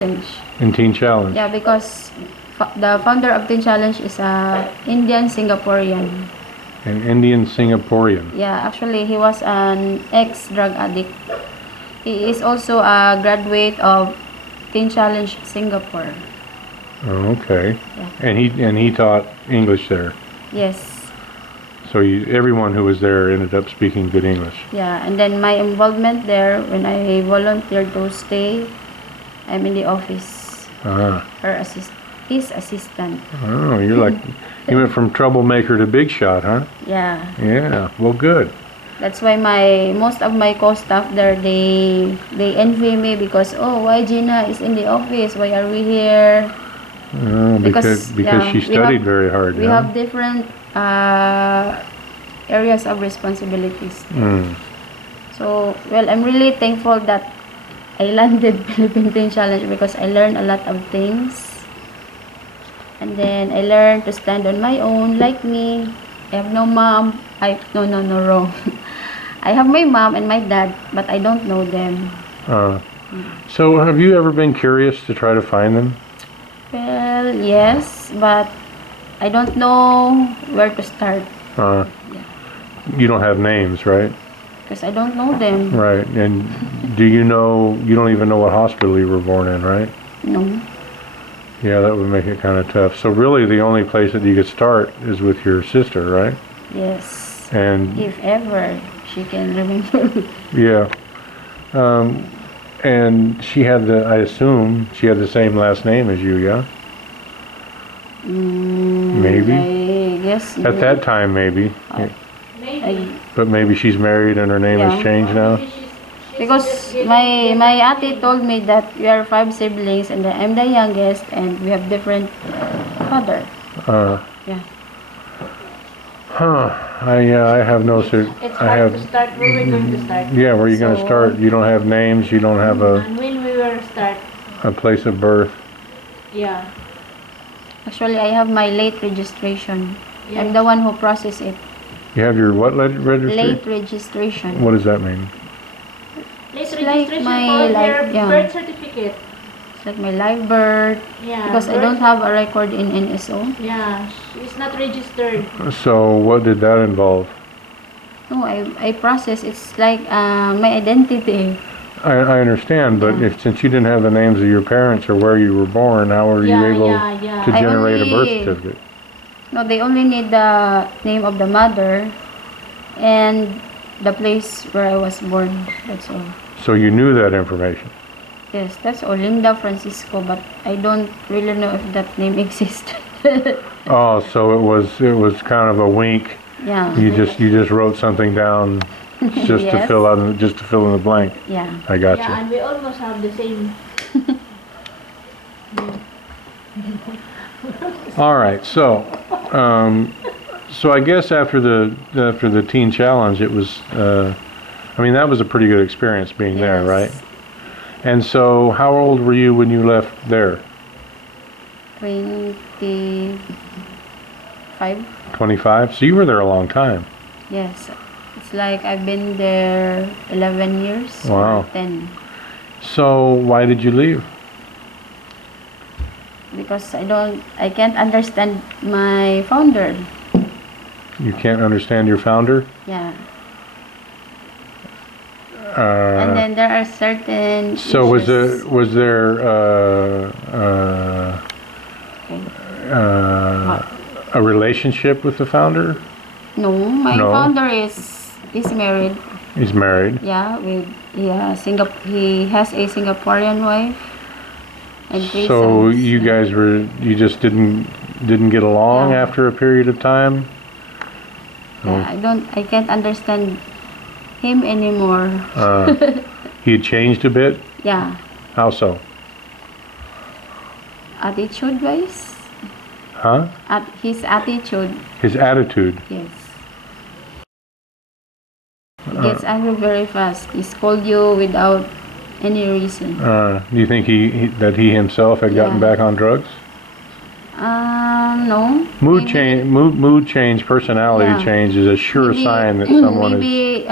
In Teen Challenge. Yeah, because the founder of Teen Challenge is a Indian Singaporean. An Indian Singaporean. Yeah, actually he was an ex-drug addict. He is also a graduate of Teen Challenge Singapore. Oh, okay. Yeah. And he taught English there. Yes. So everyone who was there ended up speaking good English. Yeah, and then my involvement there, when I volunteered to stay, I'm in the office. His assistant. Oh, you went from troublemaker to big shot, huh? Yeah. Yeah. Well, good. That's why most of my co-staff there, they envy me because, oh, why Gina is in the office? Why are we here? Because she studied very hard. We have different areas of responsibilities. So, well, I'm really thankful that I landed Philippine Teen Challenge because I learned a lot of things. And then I learned to stand on my own, like me. I have no mom. No, wrong. I have my mom and my dad, but I don't know them. So have you ever been curious to try to find them? Well, yes, but I don't know where to start. You don't have names, right? Because I don't know them. Right. And you don't even know what hospital you were born in, right? No. Yeah, that would make it kind of tough. So really the only place that you could start is with your sister, right? Yes. And if ever she can remember. Yeah. And I assume she had the same last name as you, yeah? Maybe? I guess. At that time, maybe. Maybe. But maybe she's married and her name has changed now? Because my ate told me that we are 5 siblings and I'm the youngest and we have different father. Yeah. I have no suit. It's hard to start. Where we're going to start? Yeah, where are you going to start? You don't have names. You don't have And when we will start? a place of birth. Yeah. Actually, I have my late registration. Yes. I'm the one who processed it. You have your what registration? Late registration. What does that mean? Late like registration my for your birth certificate. It's like my live birth. Yeah. Because I don't have a record in NSO. Yeah, she's not registered. So what did that involve? No, I process. It's like my identity. I understand, but since you didn't have the names of your parents or where you were born, how were you able to generate a birth certificate? No, they only need the name of the mother and the place where I was born. That's all. So you knew that information? Yes, that's all. Linda Francisco, but I don't really know if that name exists. Oh, so it was kind of a wink. Yeah. You just wrote something down just to fill in the blank. Yeah. I got you. Yeah, and we almost have the same. All right, so I guess after the Teen Challenge, it was, I mean, that was a pretty good experience being there, right? And so, how old were you when you left there? 25. 25. So you were there a long time. Yes, it's like I've been there 11 years. Wow. Or 10. So why did you leave? Because I can't understand my founder. You can't understand your founder? Yeah. And then there are certain So issues. was there a relationship with the founder? No, my founder is married. He's married. Yeah, he has a Singaporean wife and 3 So sons. you just didn't get along after a period of time? Yeah, I can't understand him anymore. He had changed a bit? Yeah, How so? attitude wise. Huh? His attitude. His attitude. Yes. He gets angry very fast. He scolds you without any reason. Do you think that he himself had gotten back on drugs? No. Mood change, personality change is a sure sign that someone maybe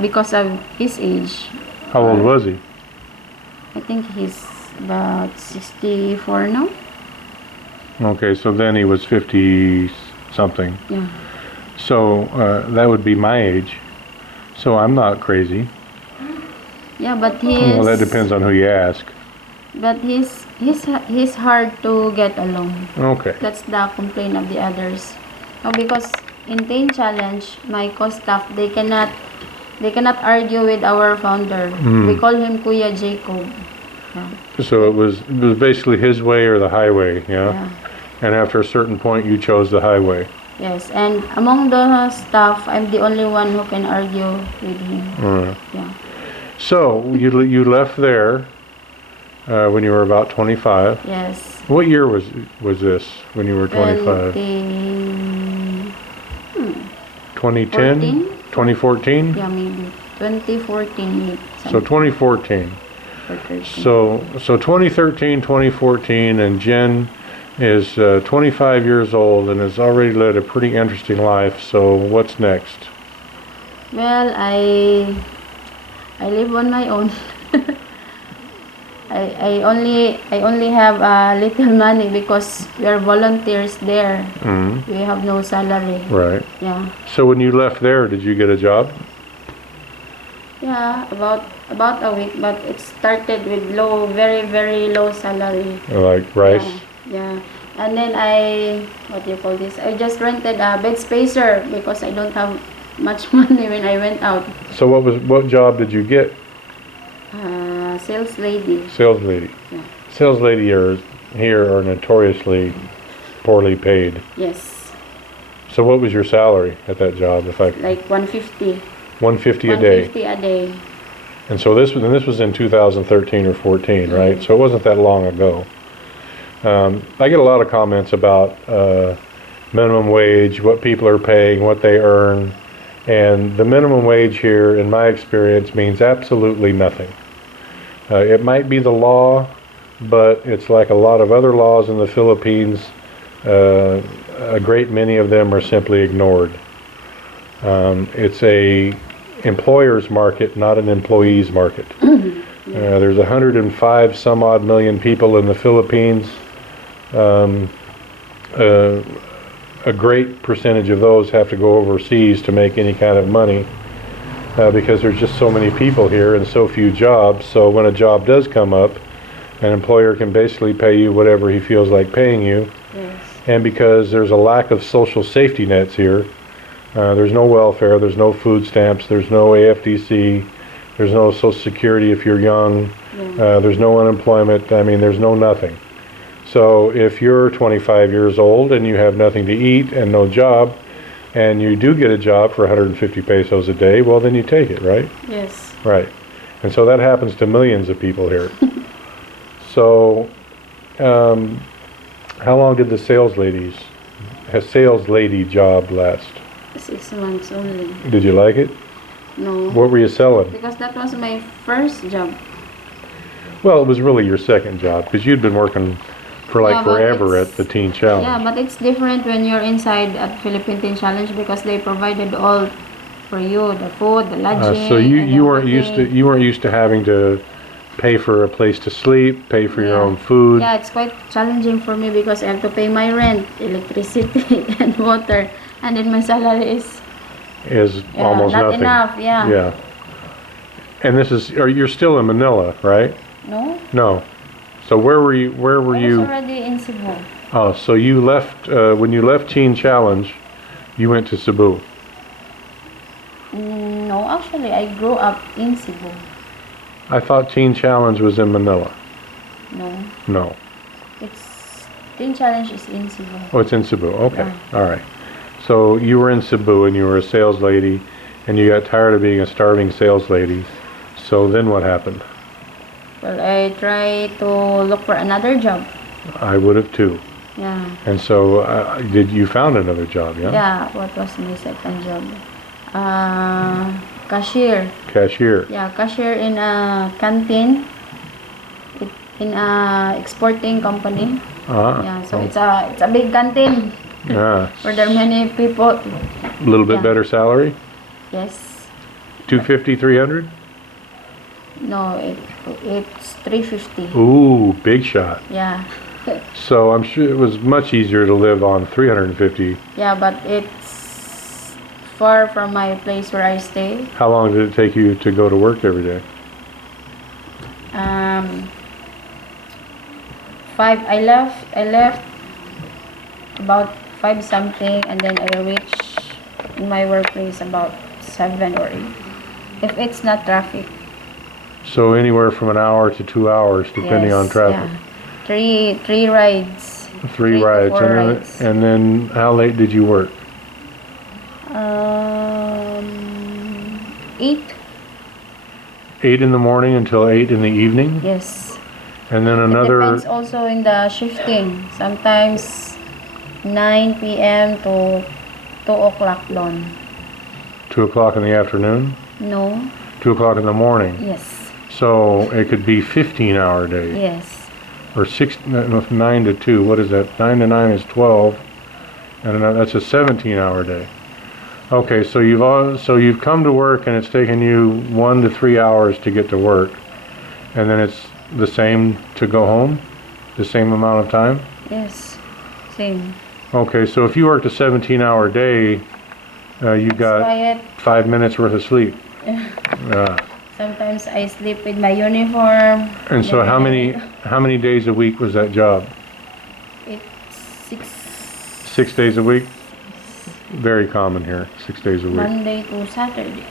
because of his age. How old was he? I think he's about 64 now. Okay, so then he was 50 something. Yeah. So that would be my age. So I'm not crazy. Yeah, but he's. Well, that depends on who you ask. But he's hard to get along. Okay. That's the complaint of the others. No, because in Teen Challenge, my co-staff they cannot argue with our founder. Mm. We call him Kuya Jacob. Yeah. So it was basically his way or the highway, yeah? Yeah. And after a certain point, you chose the highway. Yes, and among the staff, I'm the only one who can argue with him. Mm. Yeah. So you left there when you were about 25. Yes. What year was this when you were 25? 2010? 14? 2014? Yeah, maybe 2014. So 2014. Or 13. So 2013, 2014, and Jen is 25 years old and has already led a pretty interesting life. So what's next? Well, I live on my own. I only have little money because we are volunteers there. Mm. We have no salary. Right. Yeah. So when you left there, did you get a job? Yeah, about a week, but it started with very low salary. Like rice? Yeah. And then what do you call this? I just rented a bed spacer because I don't have much money when I went out. So what job did you get? Sales lady. Sales lady. Yeah. Sales lady here are notoriously poorly paid. Yes. So what was your salary at that job? Like 150. 150 a day. 150 a day. And so this was in 2013 or 14, right? So it wasn't that long ago. I get a lot of comments about minimum wage, what people are paying, what they earn, and the minimum wage here, in my experience, means absolutely nothing. It might be the law, but it's like a lot of other laws in the Philippines. A great many of them are simply ignored. It's a employer's market, not an employee's market. There's 105 some odd million people in the Philippines. A great percentage of those have to go overseas to make any kind of money because there's just so many people here and so few jobs. So when a job does come up, an employer can basically pay you whatever he feels like paying you. Yes. And because there's a lack of social safety nets here, there's no welfare, there's no food stamps, there's no AFDC, there's no Social Security if you're young, there's no unemployment, I mean there's no nothing. So if you're 25 years old and you have nothing to eat and no job, and you do get a job for 150 pesos a day, well then you take it, right? Yes. Right. And so that happens to millions of people here. So how long did the sales lady job last? 6 months only. Did you like it? No. What were you selling? Because that was my first job. Well, it was really your second job because you'd been working for like Yeah, but forever it's- at the Teen Challenge. Yeah, but it's different when you're inside at Philippine Teen Challenge because they provided all for you, the food, the lodging. So and you weren't used to everything. having to pay for a place to sleep, pay for your Yeah. own food. Yeah, it's quite challenging for me because I have to pay my rent, electricity, and water, and then my salary is Is almost not nothing. enough. Yeah. Yeah. And you're still in Manila, right? No. No. So where were you? I was already in Cebu. Oh, so you left when you left Teen Challenge, you went to Cebu. No, actually, I grew up in Cebu. I thought Teen Challenge was in Manila. No, No. it's Teen Challenge is in Cebu. Oh, it's in Cebu. Okay. Yeah. All right. So you were in Cebu and you were a sales lady and you got tired of being a starving sales lady. So then what happened? Well, I tried to look for another job. I would have too. Yeah. And so you found another job, yeah? Yeah, what was my second job? Cashier. Cashier. Yeah, cashier in a canteen. In a exporting company. Ah. Yeah, so it's a big canteen Ah. where there are many people. A little bit Yeah. better salary? Yes. 250, 300? No, it's 350. Ooh, big shot. Yeah. So I'm sure it was much easier to live on 350. Yeah, but it's far from my place where I stay. How long did it take you to go to work every day? 5. I left about 5 something, and then I reach in my workplace about 7 or 8. If it's not traffic. So anywhere from an hour to 2 hours, depending on Yes, traffic. Yeah. Three rides. 3 to rides. 4 And then, rides. and then how late did you work? 8. 8 in the morning until 8 in the evening? Yes. And then It another, depends also in the shifting. Sometimes 9 p.m. to 2 o'clock dawn. 2 o'clock in the afternoon? No. 2 o'clock in the morning? Yes. So it could be 15-hour day. Yes. Or 9 to 2, what is that? 9 to 9 is 12, and that's a 17-hour day. Okay, so you've come to work and it's taken you 1 to 3 hours to get to work, and then it's the same to go home, the same amount of time. Yes. Same. Okay, so if you worked a 17-hour day, you got Quiet. 5 minutes worth of sleep. Sometimes I sleep with my uniform. And so how many days a week was that job? It's 6 6 days a week? Very common here, 6 days a week. Monday to Saturday.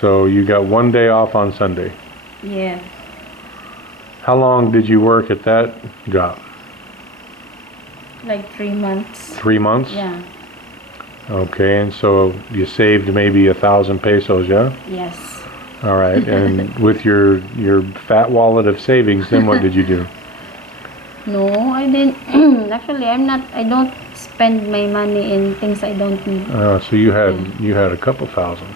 So you got 1 day off on Sunday. Yeah. How long did you work at that job? Like 3 months. 3 months? Yeah. Okay, and so you saved maybe 1,000 pesos, yeah? Yes. All right, and with your fat wallet of savings, then what did you do? No, I didn't. Actually, I don't spend my money in things I don't need. So you had a couple thousand.